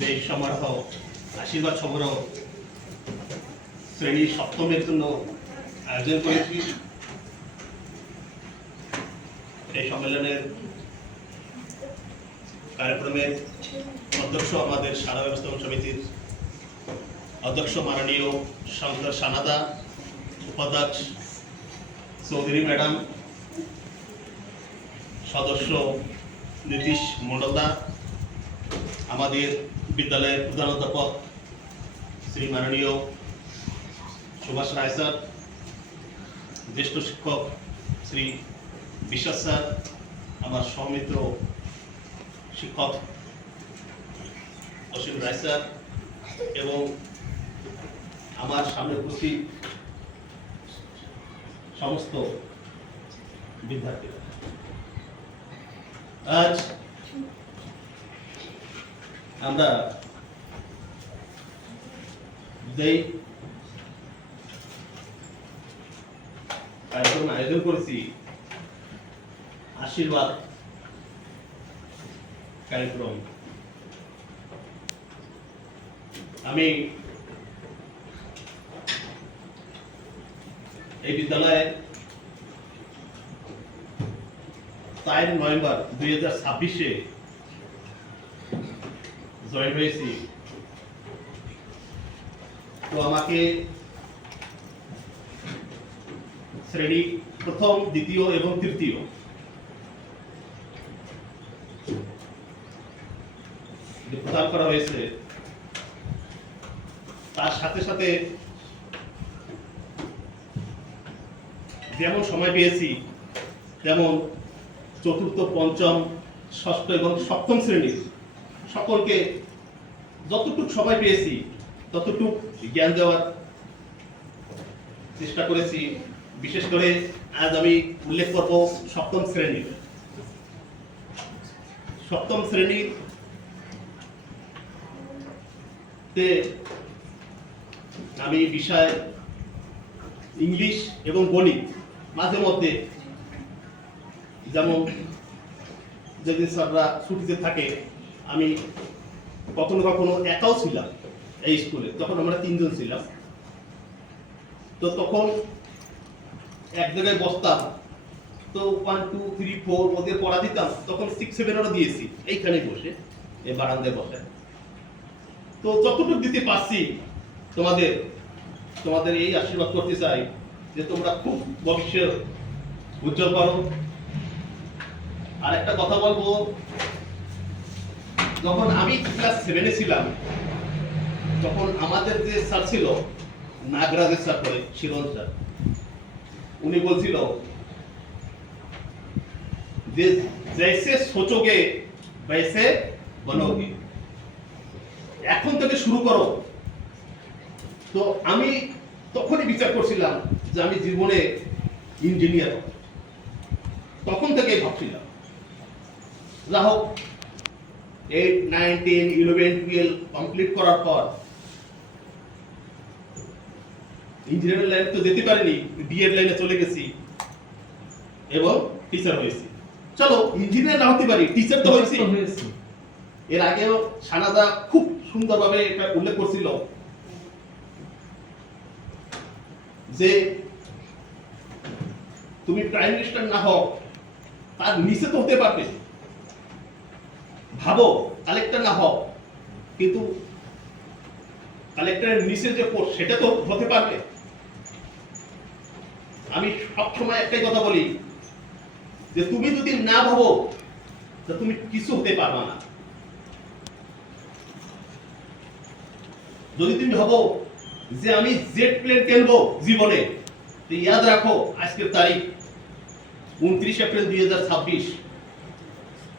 যে সমারোহ আশীর্বাদ সমারোহ শ্রেণী সপ্তমের জন্য আয়োজন করেছি। এই সম্মেলনের কার্যক্রমের অধ্যক্ষ আমাদের সারা ব্যবস্থাপনা সমিতির অধ্যক্ষ মাননীয় শঙ্কর সানাদা, উপাধ্যক্ষ চৌধুরী ম্যাডাম, সদস্য নীতিশ মন্ডলদা, আমাদের বিদ্যালয়ের প্রধান অধ্যাপক শ্রী মাননীয় সুভাষ রায় স্যার, জ্যেষ্ঠ শিক্ষক শ্রী বিশ্বাস স্যার, আমার সহমিত্র শিক্ষক অসীম রায় স্যার এবং আমার সামনে উপস্থিত সমস্ত বিদ্যার্থীরা। আজ আমরা যেই কার্যক্রম আয়োজন করেছি আশীর্বাদ কার্যক্রম, আমি এই বিদ্যালয়ে 4 নভেম্বর 2026-এ জয়েন হয়েছি। তো আমাকে শ্রেণী প্রথম, দ্বিতীয় এবং তৃতীয় প্রদান করা হয়েছে। তার সাথে সাথে যেমন সময় পেয়েছি তেমন চতুর্থ, পঞ্চম, ষষ্ঠ এবং সপ্তম শ্রেণীর সকলকে যতটুকু সময় পেয়েছি ততটুকু জ্ঞান দেওয়ার চেষ্টা করেছি। বিশেষ করে আজ আমি উল্লেখ করব সপ্তম শ্রেণীর আমি বিষয় ইংলিশ এবং গণিত মাঝে মধ্যে, যেমন যেদিন স্যাররা ছুটিতে থাকে আমি কখনো কখনো একাও ছিলাম এই স্কুলে, তখন আমরা 3 জন ছিলাম। তো তখন এক জায়গায় বসতাম, তো 1 2 3 4 ওদের পড়া দিতাম, তখন 6 7 দিয়েছি এইখানে বসে, এই বারান্দায় বসে। তো যতটুকু দিতে পারছি তোমাদের এই আশীর্বাদ করতে চাই যে তোমরা খুব ভবিষ্যৎ উজ্জ্বল করো। আর একটা কথা বলবো, যখন আমি ক্লাস 7-এ ছিলাম তখন আমাদের যে স্যার ছিল নাগরাজের স্যার করে শিরন স্যার, উনি বলছিল যে জैसे सोचोगे वैसे बनोगे, এখন থেকে শুরু করো। তো আমি তখনই বিচার করছিলাম যে আমি জীবনে ইঞ্জিনিয়ার হব, তখন থেকেই ভাবছিলাম। যা হোক 8 9 10 11 12 কমপ্লিট করার পর ইঞ্জিনিয়ারিং লাইনে তো যেতে পারিনি, বিএড লাইনে চলে গেছি এবং টিচার হয়েছি। চলো ইঞ্জিনিয়ার না হতে পারি, টিচার তো হয়েছি। এর আগেও সানাদা খুব সুন্দরভাবে এটা উল্লেখ করছিল যে তুমি প্রাইম মিনিস্টার না হও, তার নিচে তো হতে পারবে। ভাবো কালেক্টর না হও, কিন্তু কালেক্টরের নিচে যে পোস্ট সেটা তো হতে পারবে। আমি সবসময় একটাই কথা বলি যে তুমি যদি না ভাবো তো তুমি কিছু হতে পারবে না। যদি তুমি ভাবো যে আমি জেট প্লেন কিনবো জীবনে, তো ইয়াদ রাখো আজকের তারিখ 29 এপ্রিল 2026,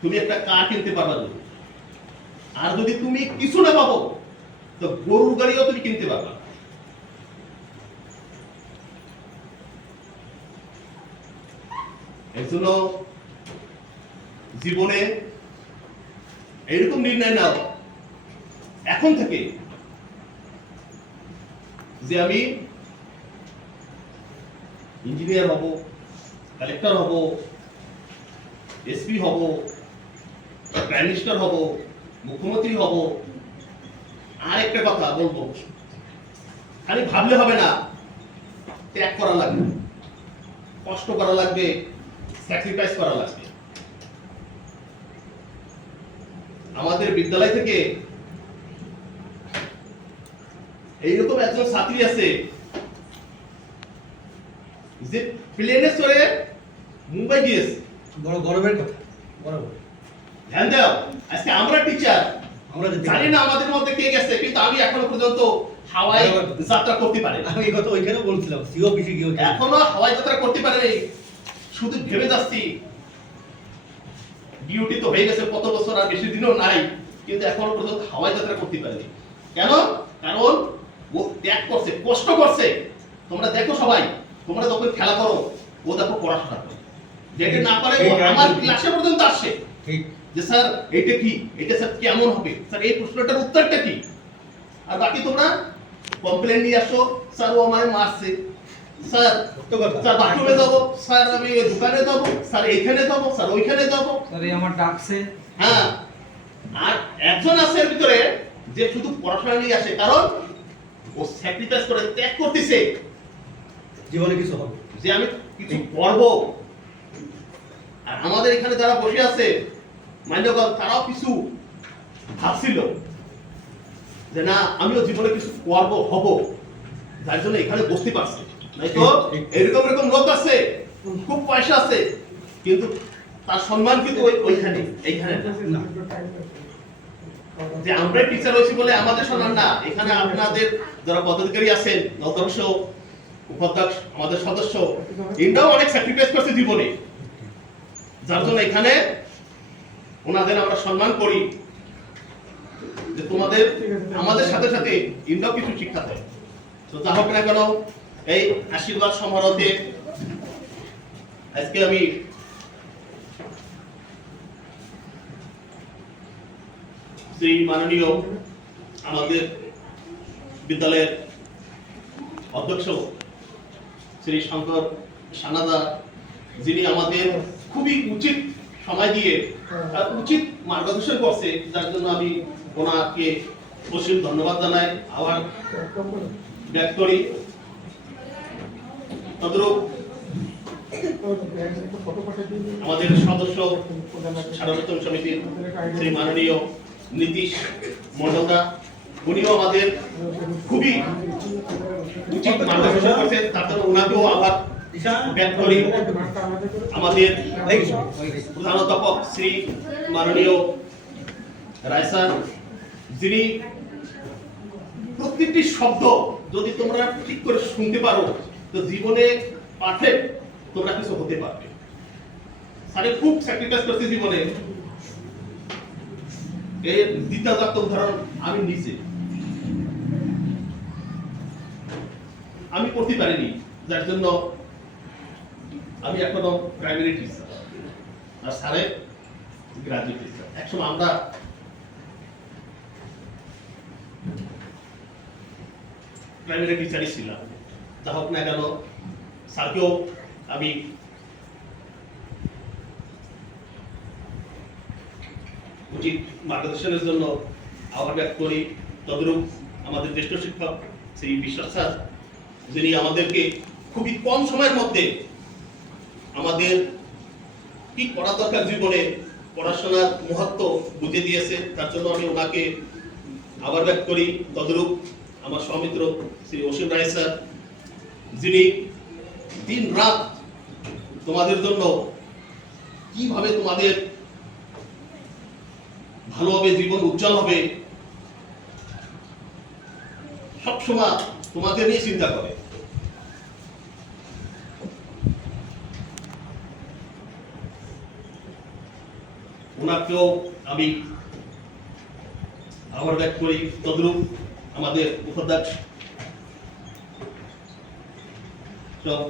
তুমি একটা কার কিনতে পারবে না। আর যদি তুমি কিছু না পাবো তো গরুর গাড়িও তুমি কিনতে পারবে না। এর জন্য জীবনে এরকম নির্ণয় নাও এখন থেকে যে আমি ইঞ্জিনিয়ার হব, কালেক্টর হব, এসপি হব, প্রাইম মিনিস্টার হব, মুখ্যমন্ত্রী হব, আর একটা কথা বলবো, খালি ভাবলে হবে না, ত্যাগ করা লাগবে, কষ্ট করা লাগবে, স্যাক্রিফাইস করা লাগবে। আমাদের বিদ্যালয় থেকে এইরকম একজন ছাত্রী আছে যে প্লেনে চড়ে মুম্বাই গিয়েছে। বড় গর্বের কথা, গর্ব। ধ্যান দাও, আজকে আমরা টিচার, আমরা জানি না আমাদের মধ্যে কে গেছে, কিন্তু আমি এখনো পর্যন্ত হাওয়ায় যাত্রা করতে পারি না। আমি এই কথা ওইখানেও বলছিলাম, সিও অফিসে গিয়ে এখনো হাওয়ায় যাত্রা করতে পারি নাই, শুধু ভেবে যাচ্ছি ডিউটি তো হয়ে গেছে কত বছর, আর বেশি দিনও নাই, কিন্তু এখনো পর্যন্ত হাওয়ায় যাত্রা করতে পারিনি। কেন? কারণ ও ত্যাগ করছে, কষ্ট করছে। তোমরা দেখো সবাই, তোমরা যখন খেলা করো, ও দেখো পড়াশোনা করে, যেটা না পারে ও আমার ক্লাসে পর্যন্ত আসে যে স্যার এটা কি, এটা স্যার কেমন হবে, স্যার এই প্রশ্নটার উত্তরটা কি। আর বাকি তোমরা কমপ্লেন নিয়ে আসো, স্যার ও আমায় মারছে, স্যার স্যার বাথরুমে যাবো, স্যার আমি দোকানে যাবো, স্যার এইখানে যাবো, স্যার ওইখানে যাবো, স্যার এই আমার ডাকছে। হ্যাঁ, আর একজন আছে এর ভিতরে যে শুধু পড়াশোনা নিয়ে আসে, কারণ ও স্যাক্রিফাইস করে, ত্যাগ করতেছে জীবনে কিছু হবে, যে আমি কিছু করবো। আর আমাদের এখানে যারা বসে আছে মান্যগণ, তারাও কিছু ভাবছিল যে না আমিও জীবনে কিছু করবো, হব, যার জন্য এখানে বসতে পারছে। নয়তো এরকম এরকম লোক আছে, খুব পয়সা আছে, কিন্তু তার সম্মান কিন্তু ওইখানে, এইখানে না। যে আমরা টিচার হয়েছি বলে আমাদের সম্মান না, এখানে আপনাদের যারা পদাধিকারী আছেন, অধ্যক্ষ, উপাধ্যক্ষ, আমাদের সদস্য, এরাও অনেক স্যাক্রিফাইস করছে জীবনে, যার জন্য এখানে ওনাদের আমরা সম্মান করি, যে তোমাদের আমাদের সাথে সাথে ইন্দ্রাও কিছু শিক্ষা দেয়। তো যা হোক না কেন, এই আশীর্বাদ সমারোহে আজকে আমি শ্রী মাননীয় আমাদের বিদ্যালয়ের অধ্যক্ষ শ্রী শঙ্কর সানাদা, যিনি আমাদের খুবই উচিত সময় দিয়ে উচিত মার্গদর্শন করছে, যার জন্য আমি ওনাকে অসীম ধন্যবাদ জানাই, আবার ব্যক্ত করি। তদ্রূপ আমাদের সদস্য সাধারণ সমিতির শ্রী মাননীয় নীতিশ মন্ডলদা, উনিও আমাদের খুবই উচিত মার্গদর্শন করছে, তার জন্য ওনাকেও আবার ব্যক্ত করি। আমাদের প্রধান অধ্যাপক শ্রী মাননীয় রায় স্যার, যিনি প্রত্যেকটি শব্দ যদি তোমরা ঠিক করে শুনতে পারো, তো জীবনে পাঠে তোমরা কিছু হতে পারবে। স্যারে খুব স্যাক্রিফাইস করছে জীবনে। এর দ্বিতীয় উদাহরণ আমি নিজে, আমি পড়তে পারিনি, যার জন্য আমি এখনো প্রাইমারি টিচার, আর স্যারে গ্রাজুয়েট টিচার। একসময় আমরা প্রাইমারি টিচারই ছিলাম। যা হোক না কেন, স্যারকেও আমি উচিত মার্গদর্শনের জন্য আহ্বান ব্যক্ত করি। তদরূপ আমাদের জ্যেষ্ঠ শিক্ষক শ্রী বিশ্বাস স্যার, যিনি আমাদেরকে খুবই কম সময়ের মধ্যে আমাদের কি করা দরকার জীবনে, পড়াশোনার মহত্ব বুঝে দিয়েছে, তার জন্য আমি ওনাকে আবার ব্যক্ত করি। তদরূপ আমার সহমিত্র শ্রী অসীম রায় স্যার, যিনি দিন রাত তোমাদের জন্য কিভাবে তোমাদের ভালোভাবে জীবন উজ্জ্বল হবে সবসময় তোমাদের নিয়ে চিন্তা করে। ওনাকেও আমি আবার ব্যক্ত করি। তদ্রূপ আমাদের উপাধ্যক্ষ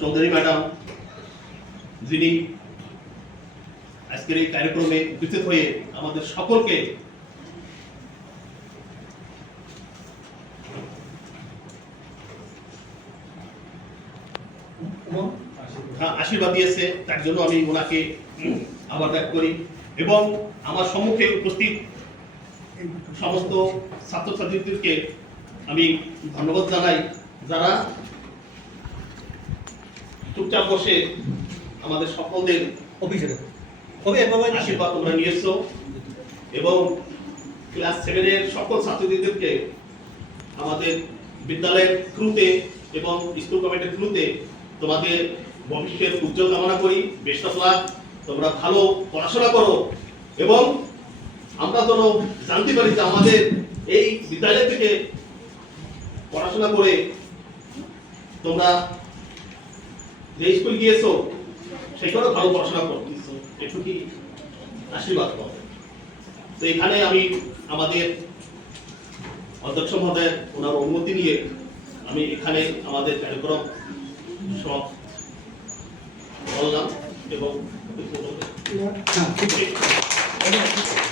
চৌধুরী ম্যাডাম, যিনি আজকের এই কার্যক্রমে উপস্থিত হয়ে আমাদের সকলকে আশীর্বাদ দিয়েছে, তার জন্য আমি ওনাকে আবার ব্যক্ত করি। এবং আমার সম্মুখে উপস্থিত সমস্ত ছাত্রছাত্রীদেরকে আমি ধন্যবাদ জানাই, যারা চুপচাপ বসে আমাদের সকলদের অফিসে কবে বাবা আশীর্বাদ তোমরা নিয়েছো এবং ক্লাস 7 এর সকল ছাত্রছাত্রীদেরকে আমাদের বিদ্যালয়ের থ্রুতে এবং স্কুল কমিটির থ্রুতে তোমাদের ভবিষ্যৎ উজ্জ্বল কামনা করি। বেস্ট অফ লাক, তোমরা ভালো পড়াশোনা করো এবং আমরা তো জানতে পারি যে আমাদের এই বিদ্যালয় থেকে পড়াশোনা করে তোমরা যে স্কুল গিয়েছো সেখানেও ভালো পড়াশোনা করতেছো, একটু কি আশীর্বাদ করো। তো এখানে আমি আমাদের অধ্যক্ষ মহোদয় ওনার অনুমতি নিয়ে আমি এখানে আমাদের কার্যক্রম সব বললাম এবং হ্যাঁ ঠিক আছে